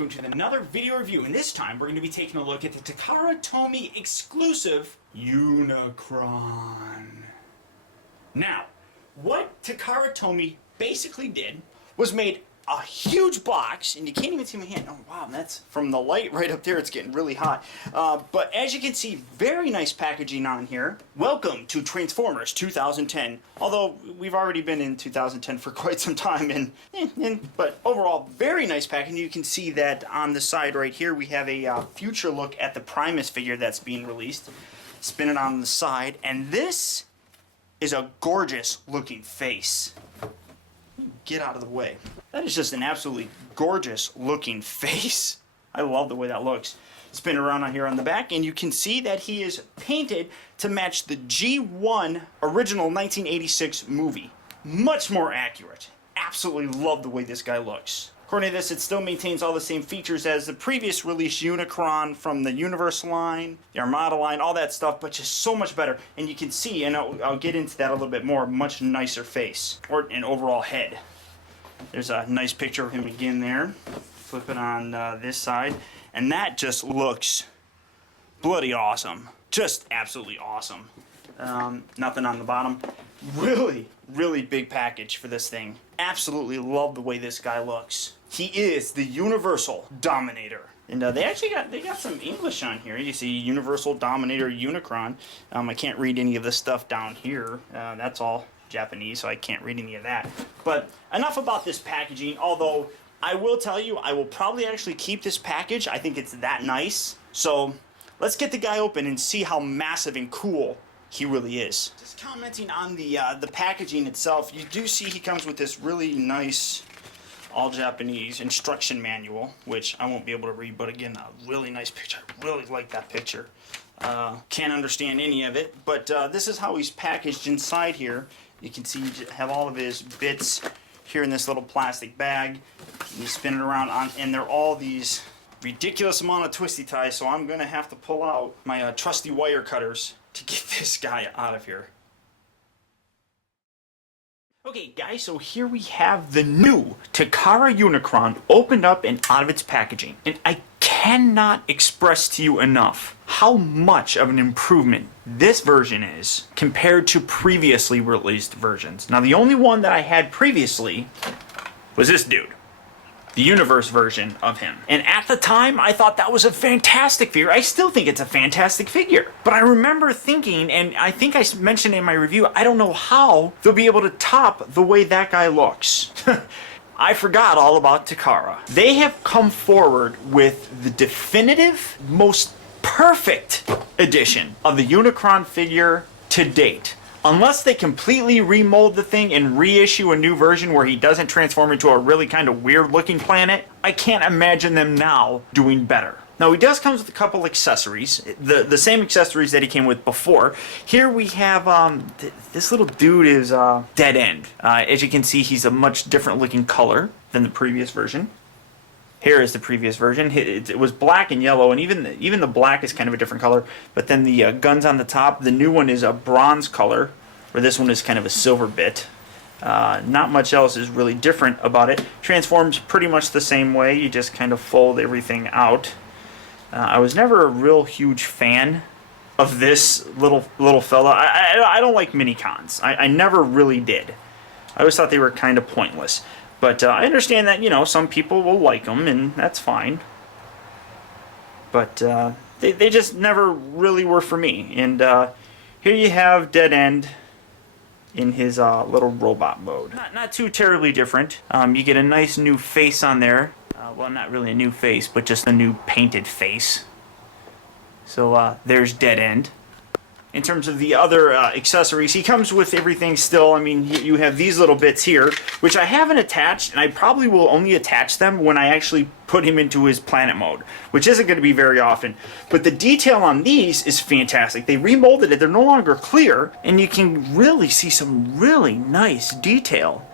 let's go to another video review, and this time we're going to be taking a look at the Takara Tomy exclusive Unicron. Now, what Takara Tomy basically did was made a huge box, and you can't even see my hand. Oh wow, that's from the light right up there. It's getting really hot. But as you can see, very nice packaging on here. Welcome to Transformers 2010. Although we've already been in 2010 for quite some time, but overall, very nice packaging. You can see that on the side right here, we have a future look at the Primus figure that's being released. Spin it on the side, and this is a gorgeous looking face. Get out of the way. That is just an absolutely gorgeous looking face. I love the way that looks. Spin around on here on the back, and you can see that he is painted to match the G1 original 1986 movie. Much more accurate. Absolutely love the way this guy looks. According to this, it still maintains all the same features as the previous release Unicron from the Universe line, the Armada line, all that stuff, but just so much better. And you can see, and I'll get into that a little bit more, much nicer face, or an overall head. There's a nice picture of him again there. Flip it on this side, and that just looks bloody awesome. Just absolutely awesome. Nothing on the bottom. Really, really big package for this thing. Absolutely love the way this guy looks. He is the Universal Dominator. And they actually got some English on here. You see Universal Dominator Unicron. I can't read any of the stuff down here. That's all Japanese, so I can't read any of that. But enough about this packaging, although I will tell you, I will probably actually keep this package. I think it's that nice. So let's get the guy open and see how massive and cool he really is. Just commenting on the packaging itself, you do see he comes with this really nice all Japanese instruction manual, which I won't be able to read, but again, a really nice picture. I really like that picture. Can't understand any of it, but this is how he's packaged inside here. You can see you have all of his bits here in this little plastic bag. You spin it around, and they're all these ridiculous amount of twisty ties, so I'm gonna have to pull out my trusty wire cutters to get this guy out of here. Okay guys, so here we have the new Takara Unicron opened up and out of its packaging. And I cannot express to you enough how much of an improvement this version is compared to previously released versions. Now the only one that I had previously was this dude. The Universe version of him. And at the time, I thought that was a fantastic figure. I still think it's a fantastic figure. But I remember thinking, and I think I mentioned in my review, I don't know how they'll be able to top the way that guy looks. I forgot all about Takara. They have come forward with the definitive, most perfect edition of the Unicron figure to date. Unless they completely remold the thing and reissue a new version where he doesn't transform into a really kind of weird looking planet, I can't imagine them now doing better. Now he does come with a couple accessories, the same accessories that he came with before. Here we have, this little dude is Dead End. As you can see, he's a much different looking color than the previous version. Here is the previous version. It was black and yellow, and even the black is kind of a different color. But then the guns on the top, the new one is a bronze color, where this one is kind of a silver bit. Not much else is really different about it. Transforms pretty much the same way. You just kind of fold everything out. I was never a real huge fan of this little fella. I don't like mini-cons. I never really did. I always thought they were kind of pointless. But I understand that, you know, some people will like them, and that's fine. But they just never really were for me. And here you have Dead End in his little robot mode. Not too terribly different. You get a nice new face on there. Well, not really a new face, but just a new painted face. So there's Dead End. In terms of the other accessories, he comes with everything still. I mean, you have these little bits here, which I haven't attached, and I probably will only attach them when I actually put him into his planet mode, which isn't going to be very often. But the detail on these is fantastic. They remolded it. They're no longer clear, and you can really see some really nice detail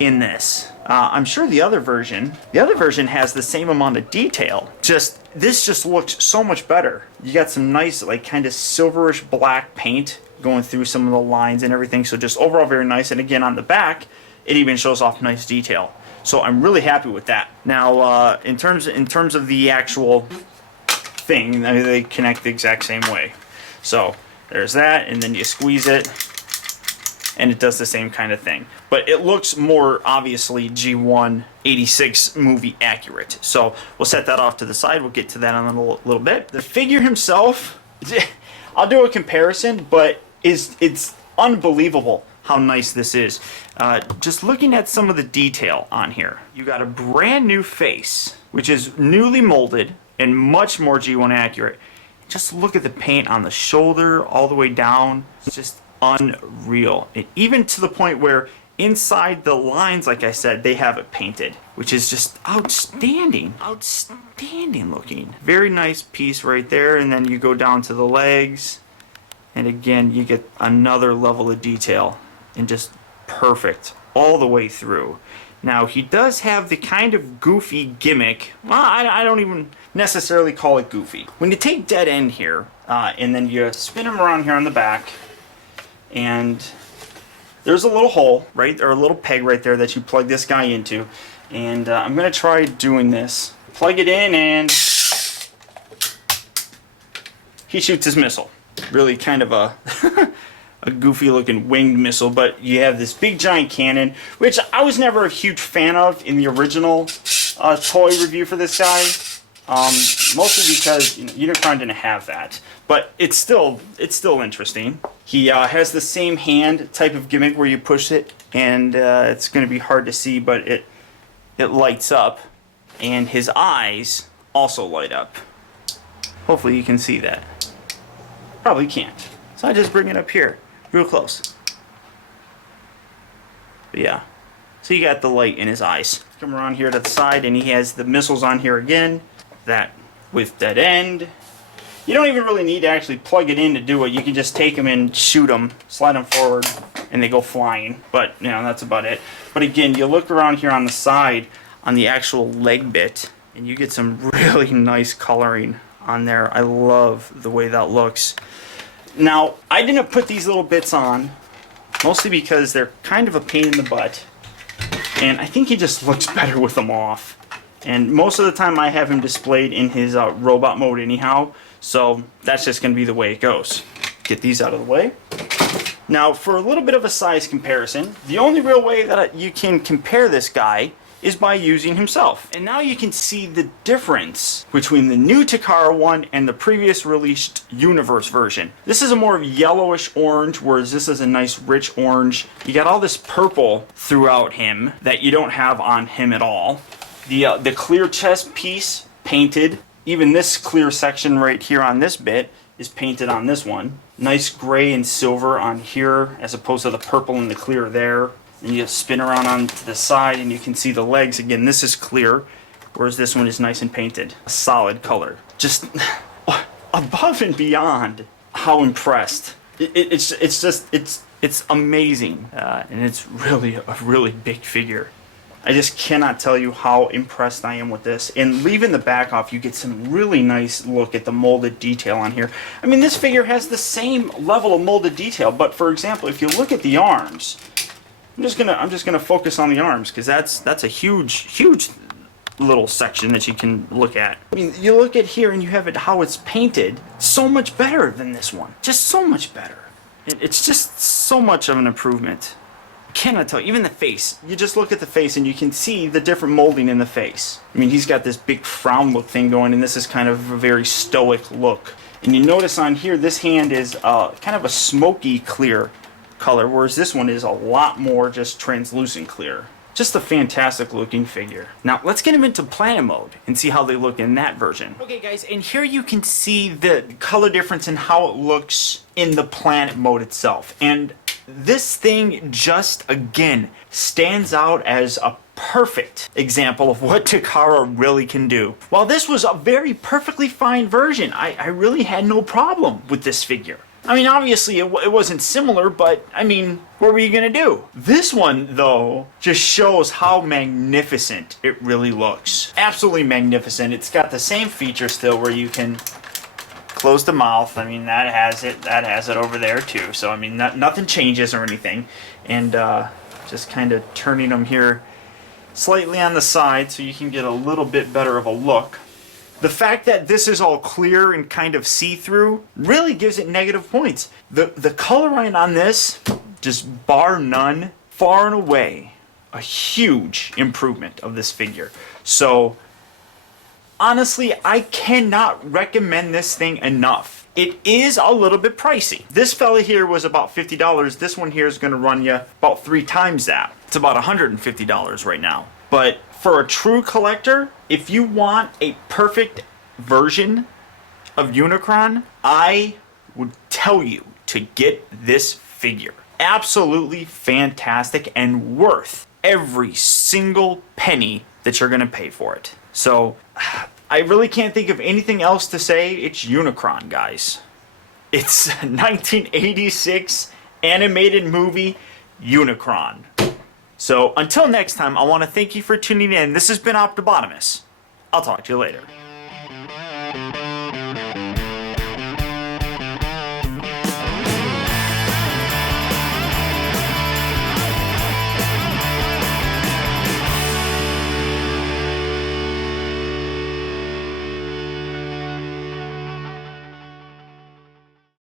in this. I'm sure the other version has the same amount of detail. This just looks so much better. You got some nice, like, kind of silverish black paint going through some of the lines and everything. So just overall very nice. And again, on the back, it even shows off nice detail. So I'm really happy with that. Now, in terms of the actual thing, I mean, they connect the exact same way. So there's that, and then you squeeze it, and it does the same kind of thing. But it looks more obviously G1 86 movie accurate. So we'll set that off to the side. We'll get to that in a little bit. The figure himself, I'll do a comparison, but it's unbelievable how nice this is. Just looking at some of the detail on here. You got a brand new face, which is newly molded and much more G1 accurate. Just look at the paint on the shoulder all the way down. It's just unreal. And even to the point where inside the lines, like I said, they have it painted, which is just outstanding. Outstanding looking. Very nice piece right there. And then you go down to the legs, and again, you get another level of detail, and just perfect all the way through. Now, he does have the kind of goofy gimmick. Well, I don't even necessarily call it goofy. When you take dead end here, and then you spin him around here on the back, and there's a little hole, right? Or a little peg right there that you plug this guy into. And I'm going to try doing this. Plug it in, and he shoots his missile. Really kind of a a goofy looking winged missile, but you have this big giant cannon, which I was never a huge fan of in the original toy review for this guy. Mostly because Unicron didn't have that, but it's still interesting. He has the same hand type of gimmick where you push it, and it's going to be hard to see, but it lights up, and his eyes also light up. Hopefully you can see that. Probably can't, so I just bring it up here, real close. But yeah, so you got the light in his eyes. Come around here to the side, and he has the missiles on here again. That with dead end. You don't even really need to actually plug it in to do it. You can just take them and shoot them, slide them forward, and they go flying. But, that's about it. But again, you look around here on the side, on the actual leg bit, and you get some really nice coloring on there. I love the way that looks. Now, I didn't put these little bits on, mostly because they're kind of a pain in the butt. And I think he just looks better with them off. And most of the time I have him displayed in his robot mode anyhow, so that's just going to be the way it goes. Get these out of the way. Now, for a little bit of a size comparison, the only real way that you can compare this guy is by using himself. And now you can see the difference between the new Takara one and the previous released Universe version. This is a more yellowish orange, whereas this is a nice rich orange. You got all this purple throughout him that you don't have on him at all. The clear chest piece painted. Even this clear section right here on this bit is painted on this one. Nice gray and silver on here as opposed to the purple and the clear there. And you spin around on to the side and you can see the legs. Again, this is clear, whereas this one is nice and painted. A solid color. Just above and beyond how impressed. It's amazing. And it's really a really big figure. I just cannot tell you how impressed I am with this. And leaving the back off, you get some really nice look at the molded detail on here. I mean, this figure has the same level of molded detail, but for example, if you look at the arms, I'm just gonna focus on the arms because that's a huge little section that you can look at. I mean, you look at here and you have it how it's painted, so much better than this one. Just so much better. It's just so much of an improvement. Cannot tell. Even the face. You just look at the face and you can see the different molding in the face. I mean, he's got this big frown look thing going, and this is kind of a very stoic look. And you notice on here, this hand is kind of a smoky clear color, whereas this one is a lot more just translucent clear. Just a fantastic looking figure. Now, let's get him into planet mode and see how they look in that version. Okay, guys, and here you can see the color difference and how it looks in the planet mode itself. And this thing just, again, stands out as a perfect example of what Takara really can do. While this was a very perfectly fine version, I really had no problem with this figure. I mean, obviously it wasn't similar, but I mean, what were you gonna do? This one, though, just shows how magnificent it really looks. Absolutely magnificent. It's got the same feature still where you can close the mouth. I mean, that has it over there too. So I mean, nothing changes or anything. And just kind of turning them here slightly on the side so you can get a little bit better of a look. The fact that this is all clear and kind of see-through really gives it negative points. The coloring on this, just bar none, far and away, a huge improvement of this figure. So, honestly, I cannot recommend this thing enough. It is a little bit pricey. This fella here was about $50. This one here is going to run you about 3 times that. It's about $150 right now. But for a true collector, if you want a perfect version of Unicron, I would tell you to get this figure. Absolutely fantastic and worth every single penny that you're going to pay for it. So, I really can't think of anything else to say. It's Unicron, guys. It's a 1986 animated movie, Unicron. So, until next time, I want to thank you for tuning in. This has been Optobotomus. I'll talk to you later.